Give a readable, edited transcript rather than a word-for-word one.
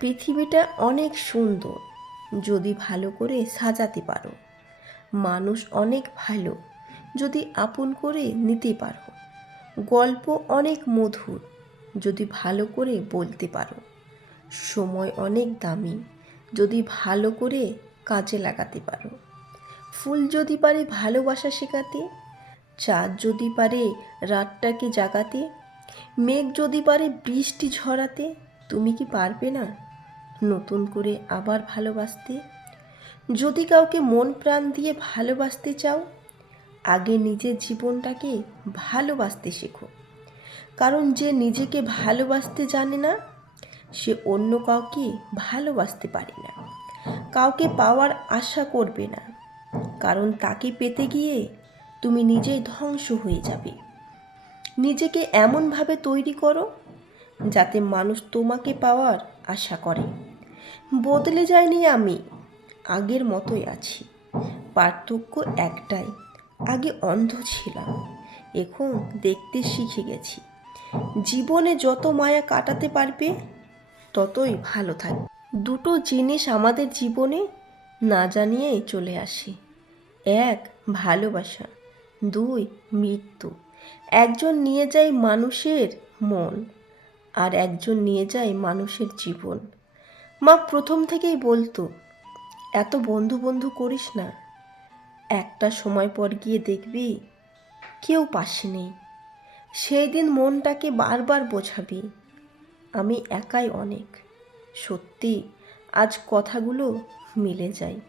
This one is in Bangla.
পৃথিবীটা অনেক সুন্দর যদি ভালো করে সাজাতে পারো। মানুষ অনেক ভালো যদি আপন করে নিতে পারো। গল্প অনেক মধুর যদি ভালো করে বলতে পারো। সময় অনেক দামি যদি ভালো করে কাজে লাগাতে পারো। ফুল যদি পারে ভালোবাসা শেখাতে, চাঁদ যদি পারে রাতটাকে জাগাতে, মেঘ যদি পারে বৃষ্টি ঝরাতে, তুমি কি পারবে না নতুন করে আবার ভালোবাসতে? যদি কাউকে মন প্রাণ দিয়ে ভালোবাসতে চাও, আগে নিজের জীবনটাকে ভালোবাসতে শেখো। কারণ যে নিজেকে ভালোবাসতে জানে না, সে অন্য কাউকে ভালোবাসতে পারে না। কাউকে পাওয়ার আশা করবে না, কারণ তাকে পেতে গিয়ে তুমি নিজেই ধ্বংস হয়ে যাবে। নিজেকে এমনভাবে তৈরি করো যাতে মানুষ তোমাকে পাওয়ার আশা করে। বদলে যায়নি আমি, আগের মতোই আছি। পার্থক্য একটাই, আগে অন্ধ ছিলাম, এখন দেখতে শিখে গেছি। জীবনে যত মায়া কাটাতে পারবে ততই ভালো থাকবে। দুটো জিনিস আমাদের জীবনে না জানিয়েই চলে আসে। এক, ভালোবাসা। দুই, মৃত্যু। একজন নিয়ে যায় মানুষের মন, আর একজন নিয়ে যায় মানুষের জীবন। মা প্রথম থেকেই বলতো, এত বন্ধু বন্ধু করিস না, একটা সময় পর গিয়ে দেখবি কেউ পাশে নেই। সেই দিন মনটাকে বারবার বোঝাবি, আমি একাই অনেক। সত্যি আজ কথাগুলো মিলে যায়।